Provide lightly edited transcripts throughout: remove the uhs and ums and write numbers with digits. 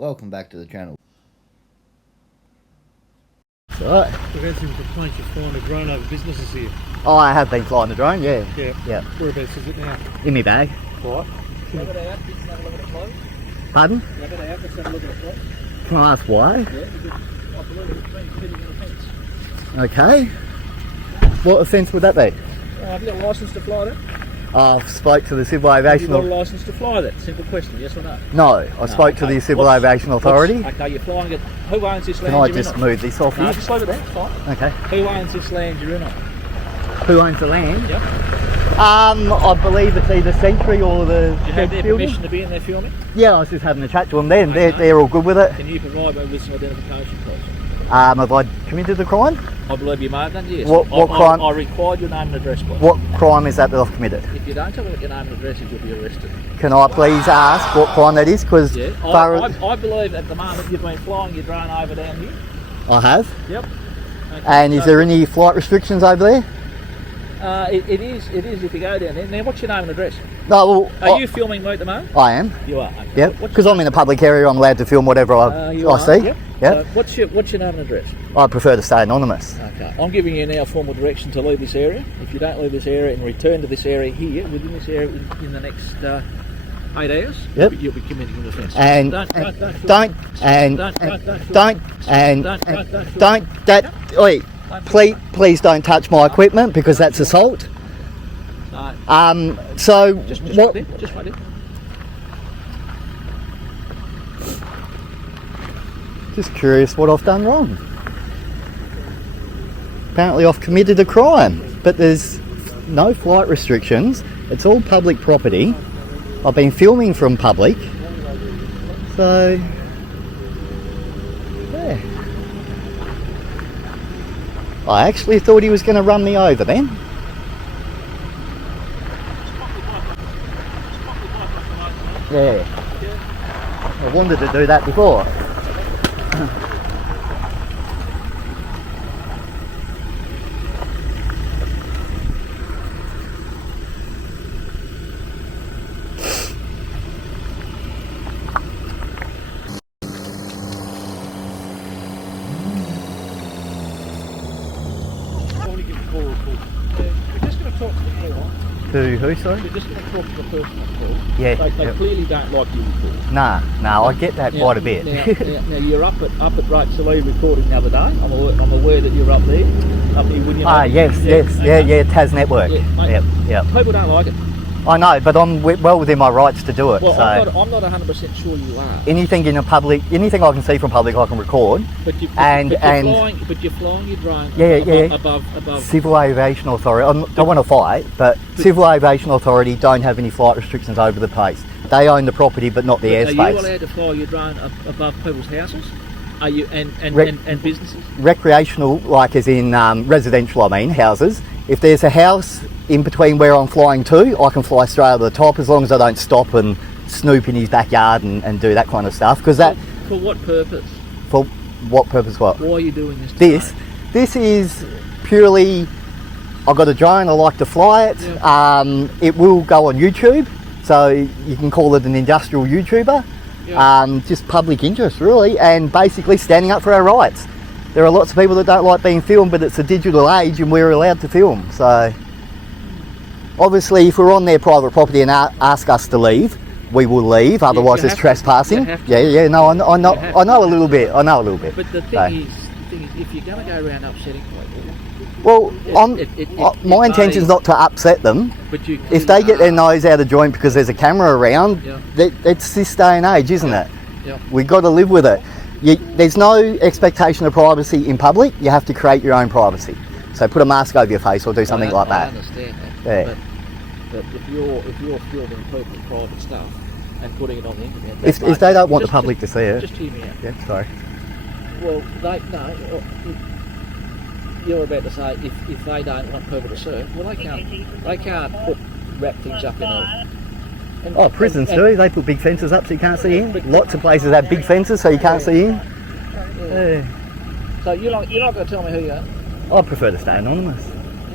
Welcome back to the channel. Right. We've had some complaints of flying a drone over businesses here. Oh, I have been flying the drone, yeah. Yeah. Whereabouts is it now? In my bag. Right. Have it out, kids have a look at the clothes. Pardon? Have it out, let's have a look at the clothes. Can I ask why? Yeah, because I believe it's been fitting in the fence. Okay. What offence would that be? Have you got a licence to fly that? I spoke to the Civil Have you Aviation... got a licence to fly that? Simple question, yes or no? No, I spoke to the Civil Aviation Authority. Okay, you're flying it. Who owns this land Can I you're just in on? move this off No, here? just leave it there, it's fine. Okay. Who owns this land you're in on? Who owns the land? Yep. I believe it's either Century or the... Do you have their building. permission to be in there filming? Yeah, I was just having a chat to them then. Okay. They're all good with it. Can you provide me with some identification, please? Have I committed the crime? I believe you may have done, yes. What crime? I required your name and address, please. What crime is that I've committed? If you don't tell me what your name and address is, you'll be arrested. Can I please ask what crime that is? Because Yeah, I believe at the moment you've been flying your drone over down here. I have. Yep. Okay, And is there any flight restrictions over there? It is if you go down there. Now, what's your name and address? No, well, Are you filming me at the moment? I am. You are. Okay. Yep. Because I'm in a public area, I'm allowed to film whatever I see. Yep. Yep. What's your name and address? I prefer to stay anonymous. Okay. I'm giving you now formal direction to leave this area. If you don't leave this area and return to this area here, within this area in the next 8 hours, Yep. you'll be committing an offence. And please don't touch my equipment because that's assault. No. So Just what? wait there. Just wait there. Just curious what I've done wrong. Apparently I've committed a crime, but there's no flight restrictions. It's all public property. I've been filming from public. So, yeah. I actually thought he was going to run me over then. Yeah. I wanted to do that before. We're just going to talk to the caller. To who, sorry? We're just going to talk to the person on call. Yeah. They clearly don't like you recording. Nah, I get that quite a bit. Now you're up at Rachel Lee recording the other day. I'm aware that you're up there. Up here, wouldn't you? Yes, Taz Network. Yeah, mate, Yep. People don't like it. I know, but I'm well within my rights to do it. Well, so I'm not 100% sure you are. anything in a public, anything I can see from public, I can record. But you're flying your drone above. Civil Aviation Authority. I don't want to fight, but Civil Aviation Authority don't have any flight restrictions over the place. They own the property, but not the airspace. Are you allowed to fly your drone above people's houses? Are you and businesses? Recreational, like as in residential, I mean houses. If there's a house in between where I'm flying to, I can fly straight over the top as long as I don't stop and snoop in his backyard and do that kind of stuff. Because that. For what purpose? For what purpose? What? Why are you doing this? This is purely. I've got a drone. I like to fly it. Yeah. It will go on YouTube, so you can call it an industrial YouTuber. Yeah. Just public interest, really, and basically standing up for our rights. There are lots of people that don't like being filmed, but it's a digital age and we're allowed to film. So, obviously, if we're on their private property and ask us to leave, we will leave. Otherwise, it's trespassing. No, I know a little bit. But the thing is, if you're going to go around upsetting people, well, my intention is not to upset them. But if they get their nose out of joint because there's a camera around, it's this day and age, isn't it? Yeah. We've got to live with it. There's no expectation of privacy in public. You have to create your own privacy. So put a mask over your face or do something like that. I understand that. Yeah. But if you're filming people's private stuff and putting it on the internet, if they don't want the public to see it. Just hear me out. Yeah, sorry. Well, you're about to say if they don't want people to surf, well they can't wrap things up in a. Prisons too. They put big fences up so you can't see in. Lots of places have big fences so you can't see in. Yeah. So you're not going to tell me who you are? I prefer to stay anonymous.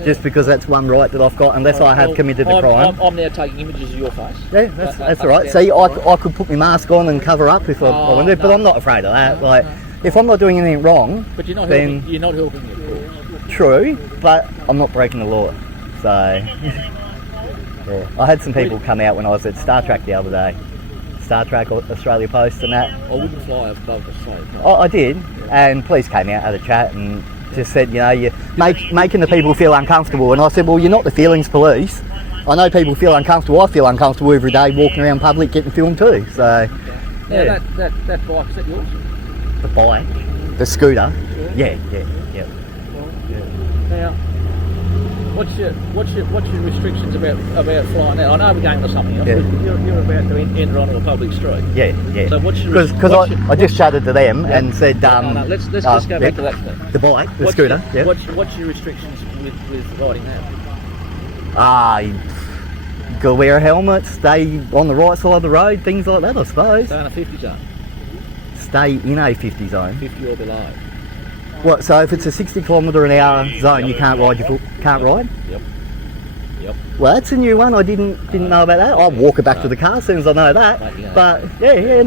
just because that's one right that I've got, unless I have committed a crime. I'm now taking images of your face. Yeah, that's all right. See, I could put my mask on and cover up if I wanted, but I'm not afraid of that. Like, if I'm not doing anything wrong, But you're not then helping. You're not helping me, of course. true, but I'm not breaking the law. So, yeah. I had some people come out when I was at Star Trek the other day. Star Trek, Australia Post and that. I wouldn't fly above the state. I did, and police came out, had a chat and just said, you know, you're making the people feel uncomfortable. And I said, well, you're not the feelings police. I know people feel uncomfortable. I feel uncomfortable every day walking around public getting filmed too. So, Now that bike, is that yours? the bike, the scooter, yeah. Now, what's your restrictions about flying out? I know we're going to something else. Yeah. But you're about to enter onto a public street. Yeah. So what's your Because I just chatted to them and said, no, let's just go back to that thing. the bike, the scooter. What's your restrictions with riding that? You gotta wear a helmet, stay on the right side of the road, things like that, I suppose. Stay in a 50 zone. Stay in a 50 zone. 50 or below. What? So if it's a 60km/h zone, you can't ride. Can't ride. Yep. Well, that's a new one. I didn't know about that. I'll walk it back to the car as soon as I know that. But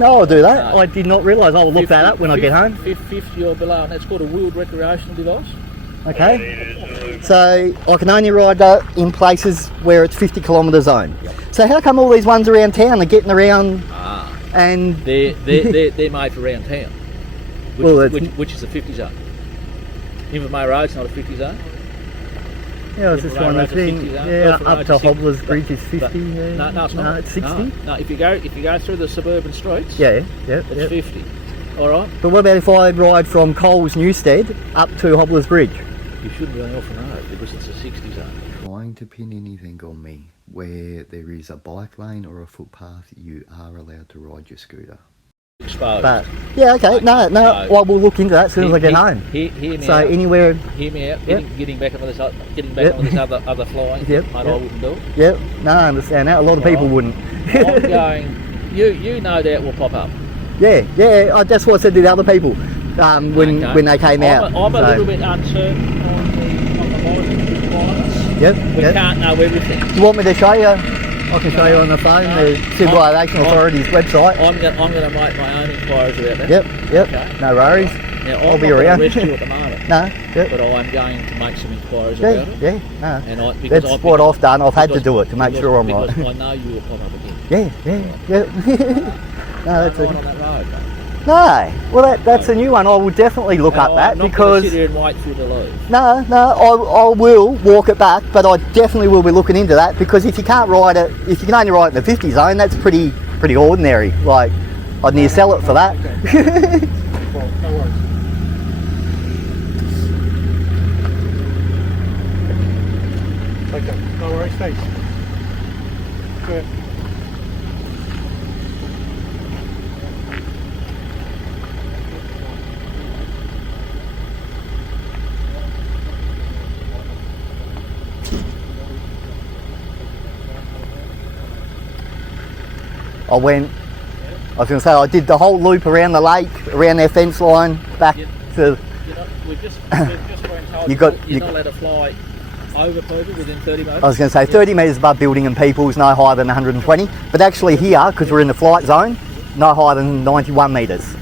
I'll do that. I did not realise. I'll look that up when I get home. 50 or below, and that's called a wheeled recreational device. Okay. So I can only ride in places where it's 50km zone. Yep. So how come all these ones around town are getting around? And they're made for around town, which is a 50 zone. Invermay Road's not a 50 zone. Yeah, I was just trying to think. Yeah, up to Hobler's Bridge is 50. No, it's not. No, it's 60. No, if you go through the suburban streets, it's 50. All right. But what about if I ride from Coles Newstead up to Hobler's Bridge? You shouldn't be going off the road because it's a 60 zone. Trying to pin anything on me where there is a bike lane or a footpath, you are allowed to ride your scooter. Exposed. But okay, no, I will look into that as soon as I get home. Hear me so out. anywhere. Hear me out. Getting back on this other flying. I wouldn't do it. Yep. No, I understand that. A lot of people wouldn't. I'm going. You know that will pop up. Yeah. That's what I said to the other people when they came out. I'm a little bit uncertain on the licence requirements. We can't know everything. Do you want me to show you? I can show you on the phone the Civil Aviation Authority's website. I'm going to make my own inquiries about that. Yep. Okay. No worries. Now, I'll be around. Arrest you at the moment. No. But I'm going to make some inquiries about it. No. And that's what I've done. I've had to do it to make sure I'm right. Because I know you will pop up again. Yeah. No, that's on that road, mate. No, well that's a new one. I will definitely look up that because. I'm not going to sit here and wait for you to leave. No, I will walk it back, but I definitely will be looking into that because if you can't ride it, if you can only ride it in the 50 zone, that's pretty ordinary. Like I'd need to sell it for that. Okay. Well, no worries. Okay, no worries, thanks. Good. I was going to say, I did the whole loop around the lake, around their fence line, back to... We've just been told you're not allowed to fly over people within 30 metres. I was going to say 30 metres above building and people is no higher than 120, but actually here, because we're in the flight zone, no higher than 91 metres.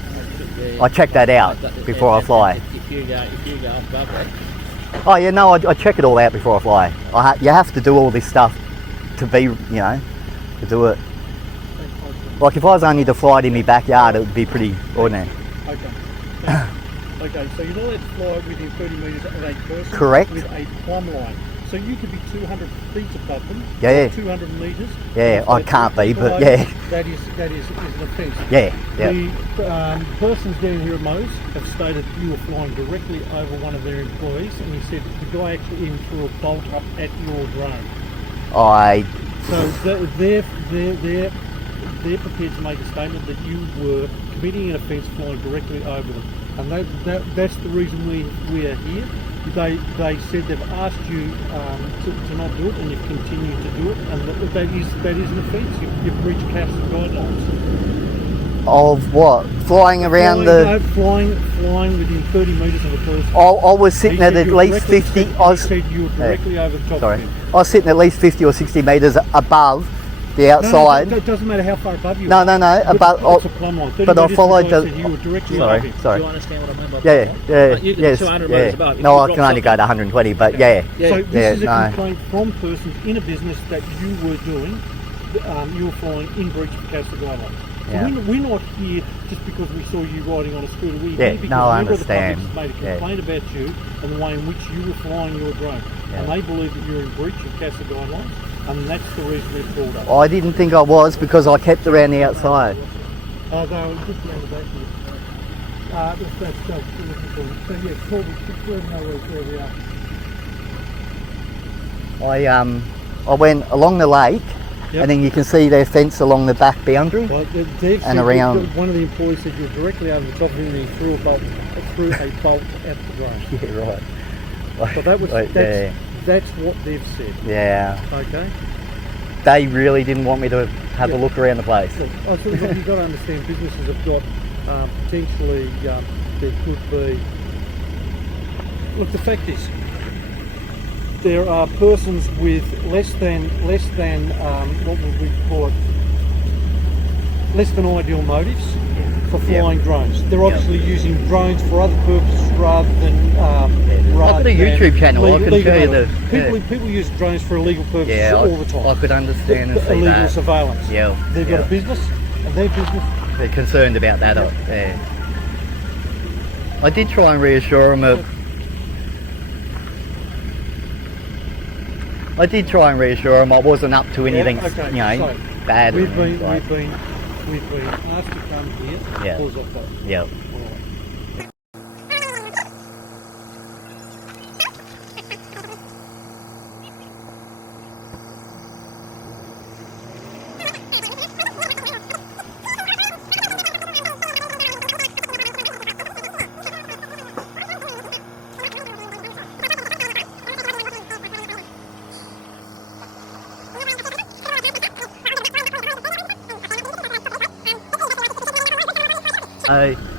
I check that out before I fly. If you go above that. Oh yeah, no, I check it all out before I fly. You have to do all this stuff to be, to do it. Like if I was only to fly it in my backyard, it would be pretty ordinary. Okay. Okay, so you're not allowed to fly within 30 metres of a person. Correct. With a plumb line. So you could be 200 feet above them. Yeah. 200 metres. Yeah, I can't be, but yeah. That is an offence. Yeah. The persons down here at Moe's have stated you were flying directly over one of their employees, and he said the guy actually even threw a bolt up at your drone. So they're prepared to make a statement that you were committing an offence flying directly over them, and that's the reason we are here. They said they've asked you to not do it, and you've continued to do it, and that is an offence. You've breached council guidelines. Of what? Flying around flying flying within 30 metres of a person. I was sitting He at said you least directly- 50. He I was, said you were directly over the top sorry. of him. I was sitting at least 50 or 60 metres above the No, outside. it doesn't matter how far above you No, are. no, no, above. It's a plumb line. 30 but I metres followed before the. he said you were directly Sorry, above him. sorry. Do you understand what I mean by Yeah, that? yeah, You can yes, 200 yeah. metres above. If No, you I drop can only go to 120, but yeah. Yeah. So this Yeah, is a no. complaint from persons in a business that you were doing, you were flying in breach of CASA guidelines. So Yeah. we're not here just because we saw you riding on a scooter. We're Yeah, here because no, I a member of the public understand. has made a Yeah. complaint about you and the way in which you were flying your drone. Yeah. And they believe that you're in breach of CASA guidelines, and that's the reason they've called up. I didn't think I was because I kept around the outside. They were just around the back here. That's so yeah, call me, just let them know where we are. I went along the lake, Yep. and then you can see their fence along the back boundary. Well, Dave And said around. that one of the employees said you were directly over the top of him and he threw a bolt at the drone. Yeah, right. So that was Like, that's what they've said. yeah. Okay. They really didn't want me to have a Yeah. look around the place. Look, I think you've got to understand businesses have got potentially there could be. Look, the fact is, there are persons with less than what would we call it? Less than ideal motives for flying drones. They're obviously using drones for other purposes rather than. I've got a YouTube channel. I can legal show you motives. People use drones for illegal purposes Yeah, all the time. I could understand and see Illegal that. surveillance. Yeah, They've got a business, and their business. They're concerned about that. Yeah. I did try and reassure them of. I did try and reassure them I wasn't up to anything, okay, you know, so bad. We've or been anything like- asked to come here Yeah. because of that. Yeah.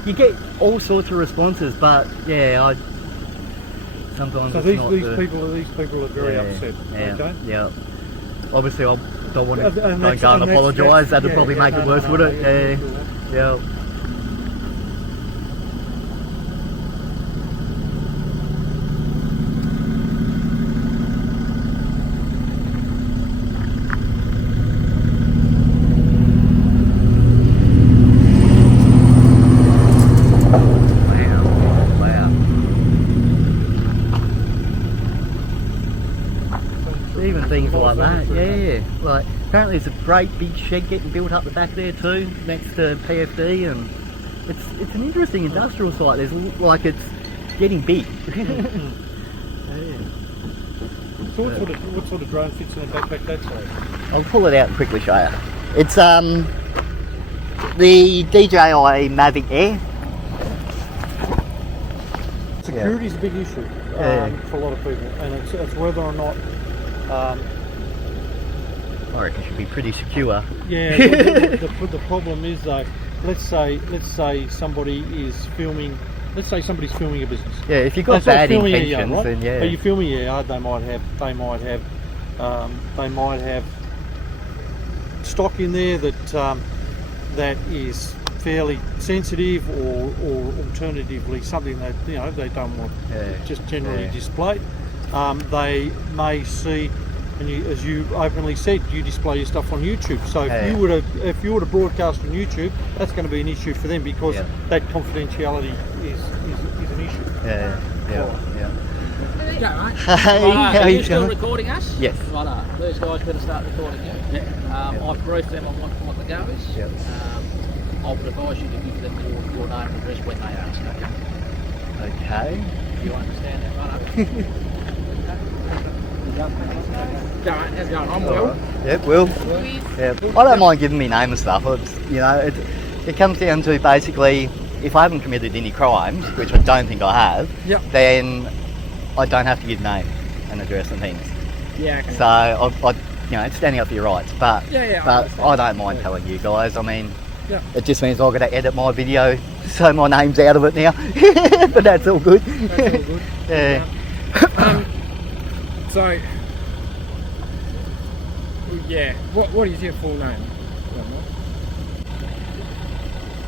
You get all sorts of responses, but yeah, sometimes So it's these not people are very upset. Yeah, Okay. yeah. Obviously, I don't want to And don't that's- go and and that's- apologise. That'd yeah, probably yeah, make no, it worse, no, would no, it? Yeah, yeah. Wow. Even things like that, yeah. Like apparently there's a great big shed getting built up the back there too, next to PFD, and it's an interesting industrial site. There's like it's getting big. So what sort of drone fits in a backpack that size? I'll pull it out and quickly show you. It's the DJI Mavic Air. Security is a big issue for a lot of people, and it's whether or not. I reckon it should be pretty secure. Yeah, the problem is though. Let's say somebody is filming. Let's say somebody's filming a business. Yeah, if you've got bad intentions, then yeah. But you're filming a yard, they might have stock in there that is fairly sensitive, or alternatively something that they don't want just generally displayed. They may see, and as you openly said, you display your stuff on YouTube. So if you were to broadcast on YouTube, that's going to be an issue for them because that confidentiality is an issue. Yeah. Yeah, right. Hey, Righto, how are you you still going? recording us? Yes. Righto, those guys better start recording you. I've briefed them on what the go is. Yep. I would advise you to give them your name and address when they ask, okay? Okay. You understand that, righto? How's it going? I'm Will. Yep, Will. Yeah. I don't mind giving me name and stuff. It comes down to basically, if I haven't committed any crimes, which I don't think I have, then I don't have to give name and address and things. Yeah. Okay. So it's standing up for your rights. But Yeah, but I don't mind telling you guys. I mean, Yeah. It just means I've got to edit my video so my name's out of it now. But that's all good. That's all good. Yeah. So, yeah, what is your full name?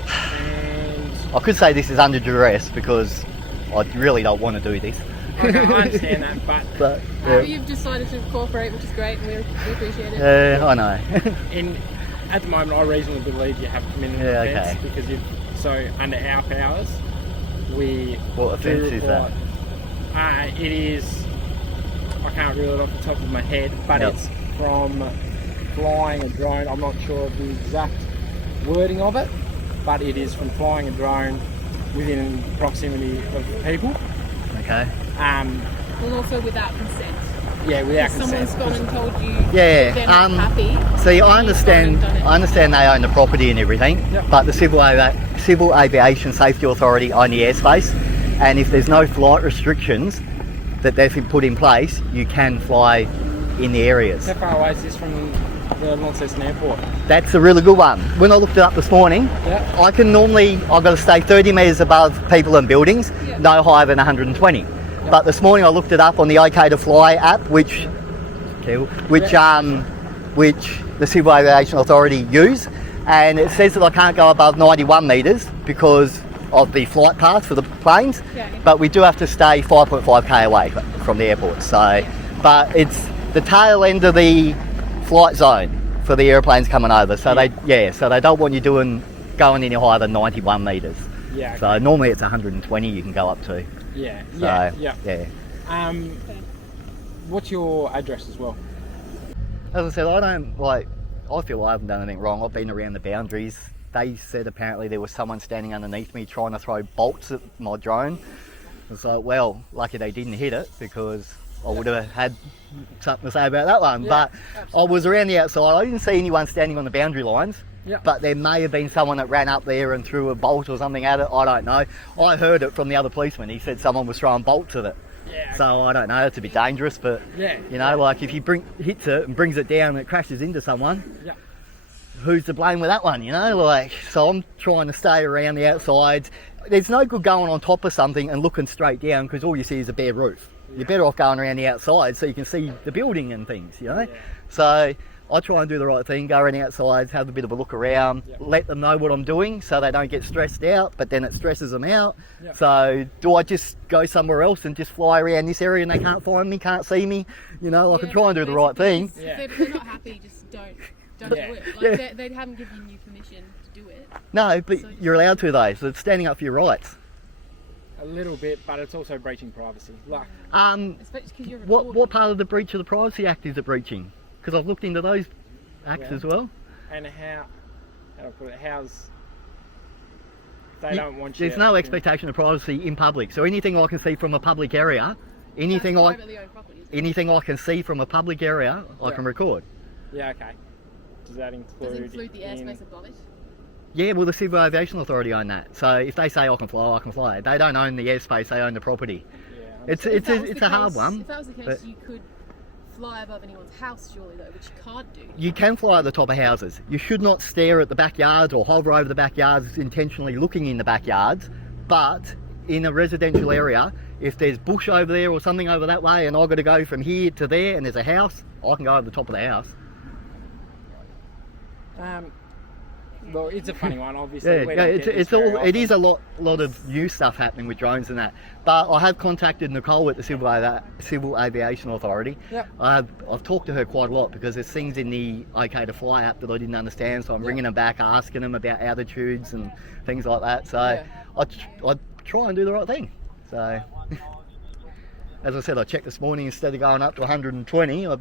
And I could say this is under duress because I really don't want to do this. I understand that, But You've decided to incorporate, which is great, and we appreciate it. yeah, I know. at the moment, I reasonably believe you have committed an Yeah, offence okay. because under our powers, we What do offence is that? It is, I can't reel it off the top of my head, but Yep. it's from flying a drone. I'm not sure of the exact wording of it, but it is from flying a drone within proximity of people. Okay. And also without consent. Yeah, without If consent. someone's gone and told you Yeah, they're not happy. See, I and understand. you've gone and done it. I understand they own the property and everything, Yep. but the Civil Aviation Safety Authority own the airspace, and if there's no flight restrictions that they've put in place, you can fly in the areas. How far away is this from the Launceston Airport? That's a really good one. When I looked it up this morning, Yeah. I've got to stay 30 metres above people and buildings, Yeah. no higher than 120. But this morning I looked it up on the OK to Fly app, which the Civil Aviation Authority use, and it says that I can't go above 91 metres because of the flight path for the planes, Okay. but we do have to stay 5.5k away from the airport. So, but it's the tail end of the flight zone for the airplanes coming over. So they don't want you going any higher than 91 metres. Yeah. So normally it's 120 you can go up to. Yeah. So, Yeah. yeah. What's your address as well? As I said, I feel I haven't done anything wrong. I've been around the boundaries. They said apparently there was someone standing underneath me trying to throw bolts at my drone. It's like, well, lucky they didn't hit it because I would have had something to say about that one. Yeah, but absolutely. I was around the outside. I didn't see anyone standing on the boundary lines. Yeah. But there may have been someone that ran up there and threw a bolt or something at it. I don't know. I heard it from the other policeman. He said someone was throwing bolts at it. Yeah. So I don't know. It's a bit dangerous, but Yeah. you know, like if you hits it and brings it down and it crashes into someone, Yeah. who's to blame with that one, you know? Like, so I'm trying to stay around the outsides. There's no good going on top of something and looking straight down because all you see is a bare roof. You're better off going around the outside so you can see the building and things, you know? Yeah. So I try and do the right thing, go around the outsides, have a bit of a look around, Yeah. let them know what I'm doing so they don't get stressed out, but then it stresses them out. Yeah. So do I just go somewhere else and just fly around this area and they can't find me, can't see me? You know, I can try and do the right thing. If they're not happy, just don't Yeah. do it. Like, they haven't given you permission to do it. No, but So just- you're allowed to though, so it's standing up for your rights. A little bit, but it's also breaching privacy. Like, Especially because you're What recording. part of the breach of the Privacy Act is it breaching? Because I've looked into those acts Yeah. as well. and how do I put it? They don't want you. There's no expectation of privacy in public. So anything I can see from a public area, anything That's I privately owned property, isn't it? anything I can see from a public area, I Yeah. can record. Yeah. Okay. Does that include? Does it include the in- airspace above it? Yeah, well the Civil Aviation Authority own that. So if they say I can fly, I can fly. They don't own the airspace, they own the property. Yeah. It's If that was it's the a hard case- one. If that was the case, but- you could fly above anyone's house, surely, though, which you can't do. You can fly at the top of houses. You should not stare at the backyards or hover over the backyards intentionally looking in the backyards. But in a residential area, if there's bush over there or something over that way and I've got to go from here to there and there's a house, I can go over the top of the house. Well, it's a funny one, obviously. Yeah, We yeah, don't it's get this all. very It is a often. lot of new stuff happening with drones and that. But I have contacted Nicole at the Civil Aviation Authority. Yep. I've talked to her quite a lot because there's things in the OK to Fly app that I didn't understand. So I'm ringing them back, asking them about altitudes and things like that. So Yeah. I try and do the right thing. So as I said, I checked this morning instead of going up to 120. I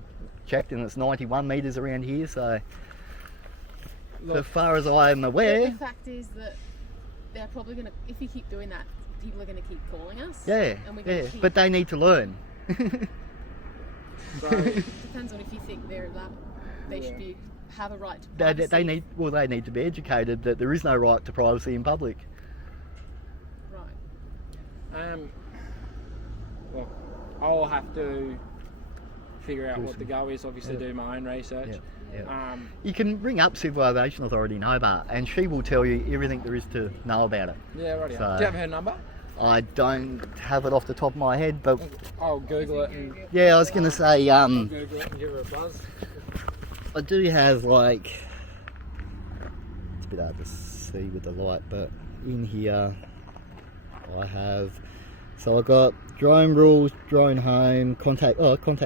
checked and it's 91 metres around here. So as far as I'm aware. The fact is that they're probably going to, if you keep doing that, people are going to keep calling us. Yeah, And we're going yeah, to keep, but they need to learn. So, depends on if you think they should have a right to privacy. they need to be educated that there is no right to privacy in public. Right. well, I'll have to figure out what the go is. Obviously, do my own research. Yeah. Yeah. You can ring up Civil Aviation Authority in Hobart and she will tell you everything there is to know about it. Yeah, right. So- Do you have her number? I don't have it off the top of my head, but I'll Google it and yeah, I was going to say, Google it and give her a buzz. I do have like, it's a bit hard to see with the light, but in here I have, so I got drone rules, drone home, contact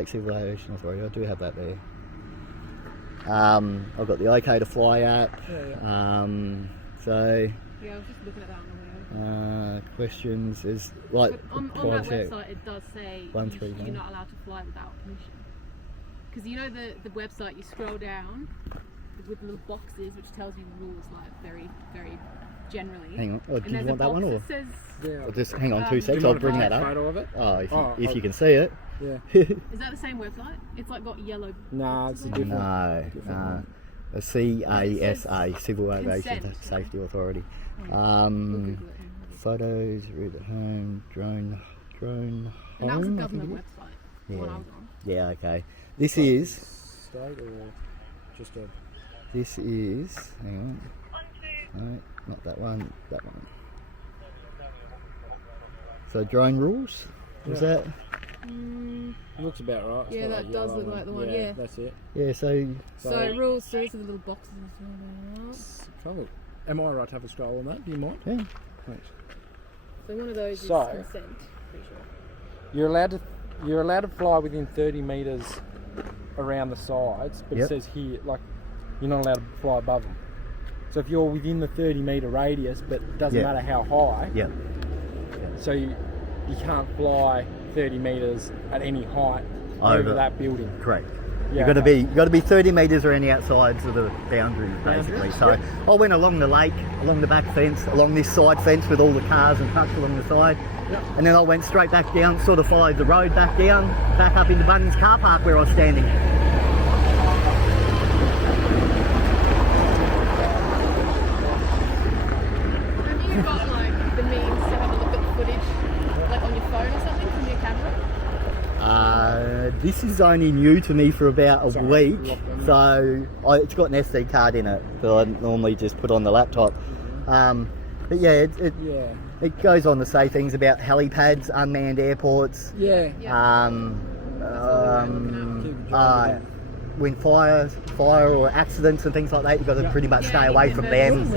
Civil Aviation Authority, I do have that there. I've got the OK to Fly app, so Yeah, I was just looking at that on the way. questions is like But on that website, it does say you're not allowed to fly without permission. Because you know the website, you scroll down with little boxes which tells you rules like very, very generally. Hang on, oh, And do you there's want a that box one or? that says, I'll just hang on 2 do you seconds, want I'll bring to that take a up. photo of it? Oh, if you can see it. Yeah. is that the same website? It's like got yellow. Nah, it's a different. No, a CASA, Civil Aviation Consent. Safety Authority. We'll Google it. Photos, read at home, drone home. And that was a I government think it website. is. The one I was on. Yeah, okay. This is, State or just a. hang on. No, not that one, that one. So drone rules, was that? Looks about right. It's Yeah, got that does yellow look on like it. the one, yeah. That's it. Yeah, so So rules, those are the little boxes as well. Cool. Am I right to have a scroll on that? Do you mind? yeah. Thanks. So one of those So- is consent. Pretty sure. You're allowed to fly within 30 metres around the sides, but Yep. it says here like you're not allowed to fly above them. So if you're within the 30-metre radius, but it doesn't Yep. matter how high, Yeah. so you can't fly 30 metres at any height over Over. that building. Correct. Yeah, You've okay. got to be 30 metres around the outsides of the boundaries, basically. Boundaries, So I went along the lake, along the back fence, along this side fence with all the cars and trucks along the side, and then I went straight back down, sort of followed the road back down, back up into Bunnings car park where I was standing. Have you got like the means to have a look at the footage, like on your phone or something from your camera? This is only new to me for about a week, so it's got an SD card in it that I normally just put on the laptop. But yeah, it goes on to say things about helipads, unmanned airports, Yeah. when fire or accidents and things like that, you've got to pretty much stay away from them.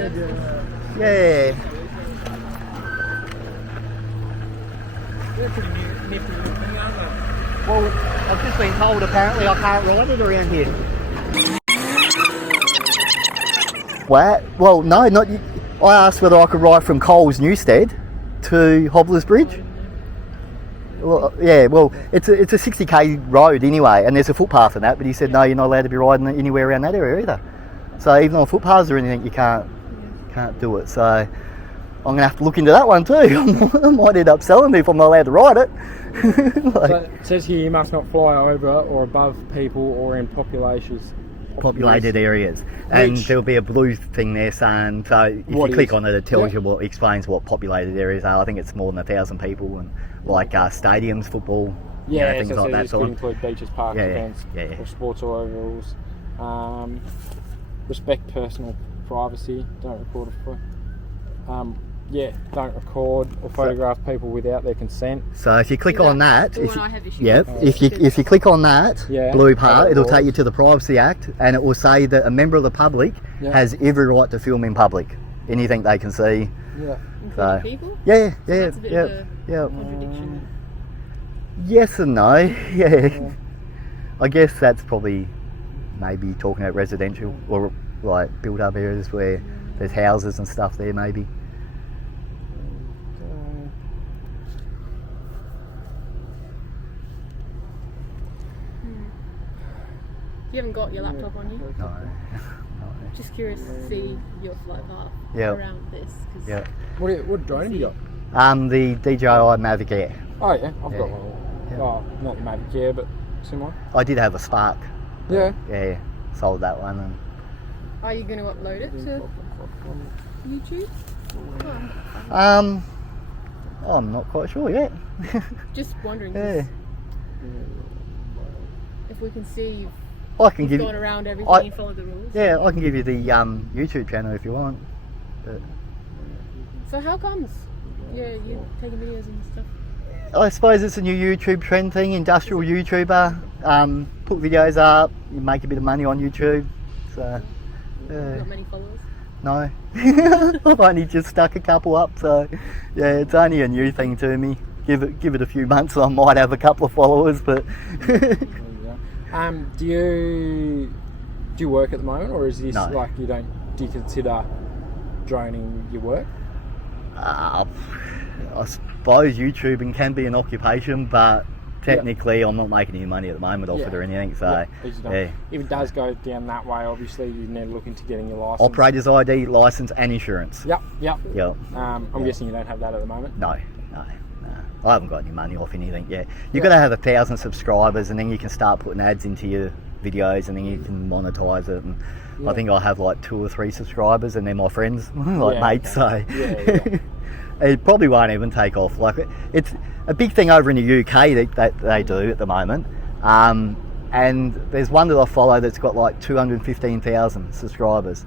Yeah. Well, I've just been told apparently I can't ride it around here. What? Well, no, not. I asked whether I could ride from Coles Newstead to Hobblers Bridge. Well, yeah, well, it's a 60k road anyway, and there's a footpath and that. But he said no, you're not allowed to be riding anywhere around that area either. So even on footpaths or anything, you can't do it. So I'm gonna have to look into that one too. I might end up selling it if I'm not allowed to ride it. So it says here you must not fly over or above people or in populated areas, and Which- there'll be a blue thing there saying, so if What you click is? on it, it tells Yeah. you explains what populated areas are. I think it's more than 1,000 people, and like stadiums, football, Yeah, things so like that. this So could on. include beaches, parks, Yeah, yeah, events, yeah. or sports or overalls. Respect personal privacy. Don't record don't record or photograph people without their consent. So if you click on that, The one I have issues yep, with. if you click on that Yeah. blue part, it'll Overall. take you to the Privacy Act, and it will say that a member of the public Yeah. has every right to film in public anything they can see. Yeah. So People? yeah, So yeah, that's a bit yeah, of a yeah. contradiction. Yes and no, yeah. I guess that's probably maybe talking about residential or like built up areas where there's houses and stuff there maybe. You haven't got your laptop on you? No. Just curious to see your flight path Yeah. around this. 'Cause Yeah. What drone have you got? The DJI Mavic Air. Oh yeah, I've Yeah. got one. Yeah. Oh, not Mavic Air, but similar. I did have a Spark. Yeah. Yeah, sold that one. And Are you going to upload it to YouTube? I'm not quite sure yet. Just wondering 'cause Yeah. if we can see I can give Going you. around everything, you follow the rules. Yeah, I can give you the YouTube channel if you want. But So how comes? Yeah, you're taking videos and stuff. I suppose it's a new YouTube trend thing. Industrial YouTuber, put videos up, you make a bit of money on YouTube. So Not many followers. no, I've only just stuck a couple up. So yeah, it's only a new thing to me. Give it a few months, I might have a couple of followers. But Do you work at the moment, or is this No. like do you consider droning your work? I suppose YouTubing can be an occupation, but technically I'm not making any money at the moment off it or anything. So If it does go down that way, obviously you're never looking to getting your license. operator's ID, license, and insurance. Yep. Yep. I'm guessing you don't have that at the moment. No. I haven't got any money off anything yet. You've got to have 1,000 subscribers, and then you can start putting ads into your videos, and then you can monetize it. And I think I have like 2 or 3 subscribers, and they're my friends, like mates. So it probably won't even take off. Like it's a big thing over in the UK that they do at the moment. And there's one that I follow that's got like 215,000 subscribers.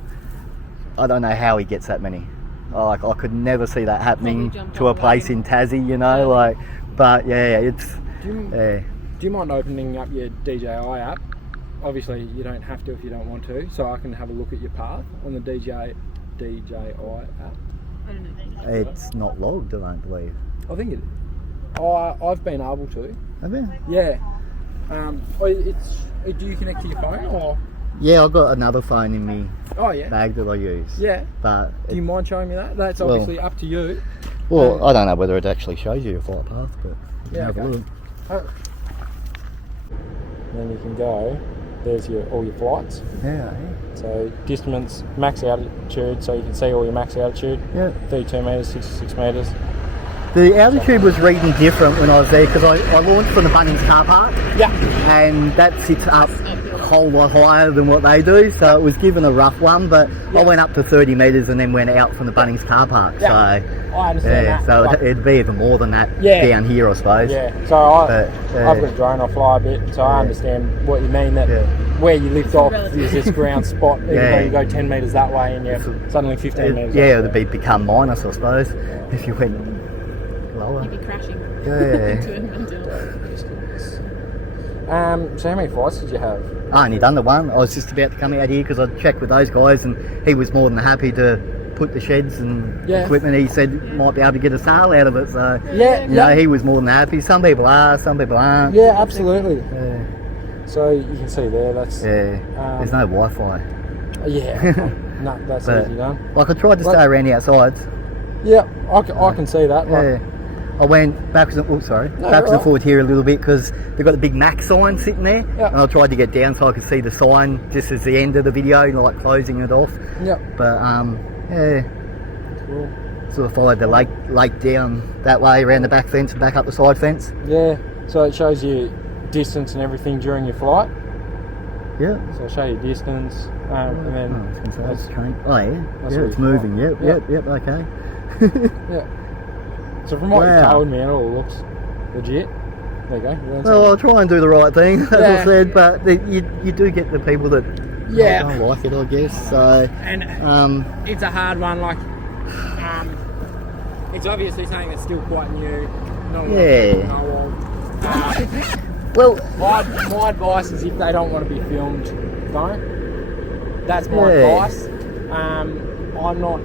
I don't know how he gets that many. Like I could never see that happening to a place in Tassie, you know. Like, but yeah, it's. Do you mind opening up your DJI app? Obviously, you don't have to if you don't want to. So I can have a look at your path on the DJI app. I don't know. It's not logged, I don't believe. I think it. I've been able to. Have you? Yeah. Do you connect to your phone or? Yeah, I've got another phone in me Oh yeah. bag that I use. Yeah. But Do you mind showing me that? That's obviously up to you. well, I don't know whether it actually shows you your flight path, but Yeah, have a okay. look. Then you can go. There's all your flights. Yeah. So distance, max altitude, so you can see all your max altitude. Yeah. 32 metres, 66 metres. The altitude was reading different when I was there because I launched from the Bunnings car park. Yeah. And that sits up a whole lot higher than what they do, so it was given a rough one, but I went up to 30 metres and then went out from the Bunnings car park. Yeah. So I understand that. so Like, it'd be even more than that Yeah. down here, I suppose. yeah. So I've got a drone, I fly a bit, so I understand what you mean, that where you lift off is this ground spot, even though you go 10 metres that way and you're suddenly 15 metres Yeah, off. it'd become minus, I suppose, if you went lower. You'd be crashing. Yeah. into an unknown. So how many flights did you have? I only done the one. I was just about to come out here because I checked with those guys, and he was more than happy to put the sheds and equipment. He said might be able to get a sale out of it. So Yeah, you know, he was more than happy. Some people are, some people aren't. Yeah, absolutely. Yeah. So you can see there, that's... Yeah. There's no Wi-Fi. Yeah. No, that's But, easy done. like I tried to stay around the outsides. Yeah, I can see that. Like, Yeah. I went backwards and backwards and forwards here a little bit because they've got the big Mack sign sitting there, and I tried to get down so I could see the sign just as the end of the video, like closing it off. Yeah. But yeah, Cool. sort of followed the lake down that way around the back fence and back up the side fence. Yeah, so it shows you distance and everything during your flight. Yeah. So I'll show you distance, and then... Oh, I was gonna say, that's train. Oh yeah, That's yeah, what it's you moving. fly. Yep, okay. Yeah. So from what you Wow. told me, it all looks legit. There you go. You learned Well, I'll try and do the right thing, as Yeah. I said, but you do get the people that Yeah. don't like it, I guess. So, And it's a hard one. Like, it's obviously something that's still quite new. Not a lot of people know of. well, my advice is if they don't want to be filmed, don't. That's my advice. I'm not.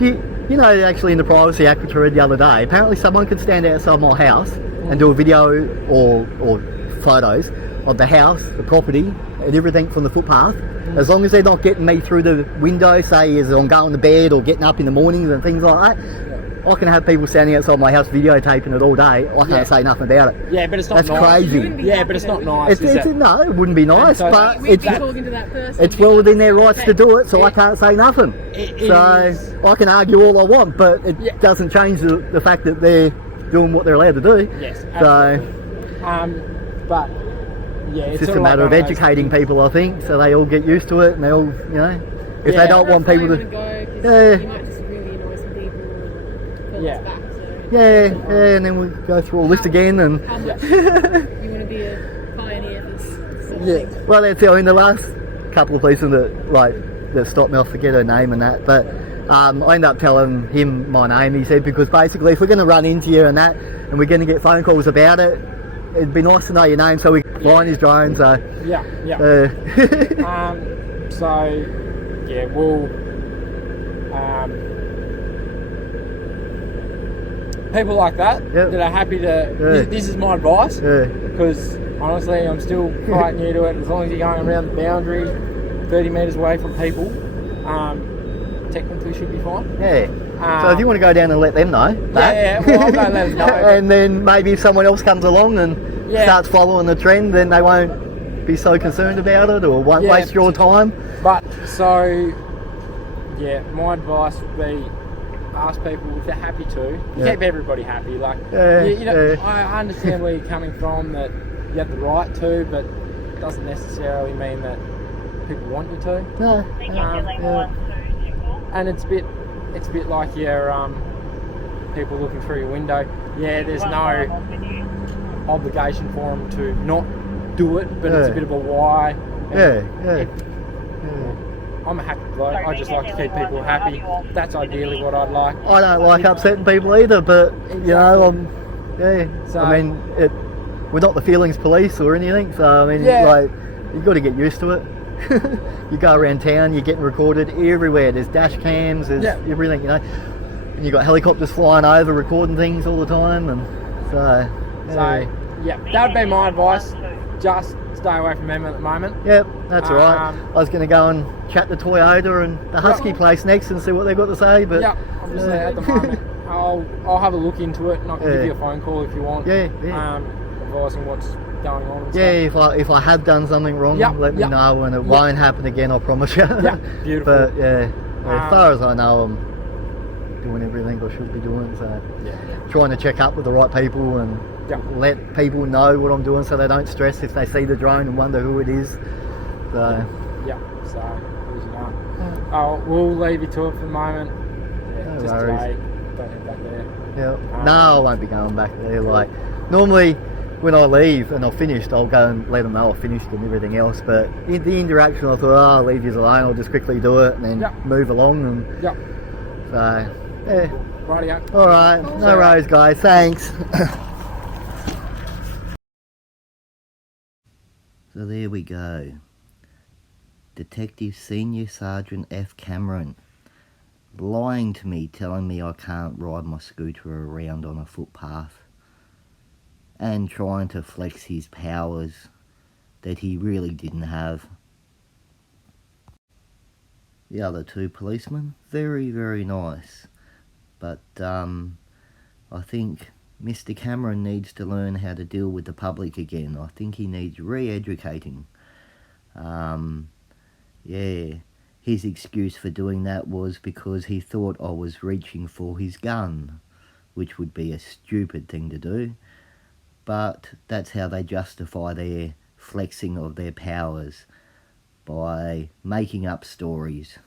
you know, actually in the Privacy Act, which I read the other day, apparently someone could stand outside my house and do a video or photos of the house, the property, and everything from the footpath, as long as they're not getting me through the window, say as I'm going to bed or getting up in the mornings and things like that. I can have people standing outside my house videotaping it all day. I can't say nothing about it. Yeah, but it's not That's nice. crazy. Yeah, but it's not nice. No, it wouldn't be nice, so but We'd it's be talking to that person. it's well within their rights to do it, so I can't say nothing. is. I can argue all I want, but it doesn't change the fact that they're doing what they're allowed to do. Yes, So but yeah, it's just a matter of educating people, I think, so they all get used to it, and they all, you know, if they don't want people to, You might just really annoy some people and pull us back. and then we go through all this again, and How much you want to be a pioneer for Yeah. Well, that's it. I mean, the last couple of policemen that stopped me, I forget her name and that, but I ended up telling him my name. He said, because basically if we're going to run into you and that, and we're going to get phone calls about it, it'd be nice to know your name so we can fly in his drone. So Yeah. So yeah, we'll people like that that are happy to. This is my advice, because honestly, I'm still quite new to it. As long as you're going around the boundary, 30 metres away from people, technically should be fine. So if you want to go down and let them know that, well, I'll go let them know. and then maybe if someone else comes along and starts following the trend, then they won't be so concerned about it or won't waste your time. But so yeah, my advice would be ask people if they're happy to. Keep everybody happy. Like you know, I understand where you're coming from, that you have the right to, but it doesn't necessarily mean that people want you to. And it's a bit like your people looking through your window. Yeah, there's no obligation for them to not do it, but it's a bit of a why. I'm a happy bloke. I just like to keep people happy. That's ideally what I'd like. I don't like upsetting people either, but you know, so, I mean, we're not the feelings police or anything. So I mean, like, you've got to get used to it. You go around town, you're getting recorded everywhere. There's dash cams, there's everything, you know. And you got helicopters flying over, recording things all the time, and so yeah, that would be my advice. Just stay away from them at the moment. Yep, that's all right. I was going to go and chat to Toyota and the Husky place next and see what they've got to say, but obviously at the moment I'll have a look into it, and I can give you a phone call if you want. Advising what's going on. And stuff. If I have done something wrong, let me know, and it won't happen again, I promise you. Beautiful. But as far as I know, I'm doing everything I should be doing. So trying to check up with the right people and let people know what I'm doing, so they don't stress if they see the drone and wonder who it is. So so we'll leave you to it for the moment. No just worries. today, don't head back there. No, I won't be going back there. Like, normally when I leave and I've finished, I'll go and let them know I've finished and everything else, but in the interaction I thought, I'll leave you alone, I'll just quickly do it and then move along. And so Rightio. Alright, no worries guys, thanks. So there we go. Detective Senior Sergeant F. Cameron lying to me, telling me I can't ride my scooter around on a footpath, and trying to flex his powers that he really didn't have. The other two policemen, very, very nice, but I think Mr. Cameron needs to learn how to deal with the public again. I think he needs re-educating. His excuse for doing that was because he thought I was reaching for his gun, which would be a stupid thing to do, but that's how they justify their flexing of their powers, by making up stories.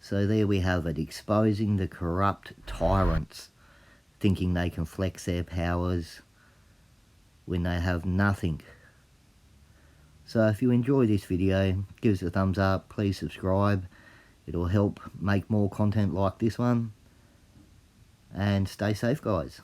So there we have it, exposing the corrupt tyrants, thinking they can flex their powers when they have nothing. So if you enjoy this video, give us a thumbs up, please subscribe. It'll help make more content like this one. And stay safe guys.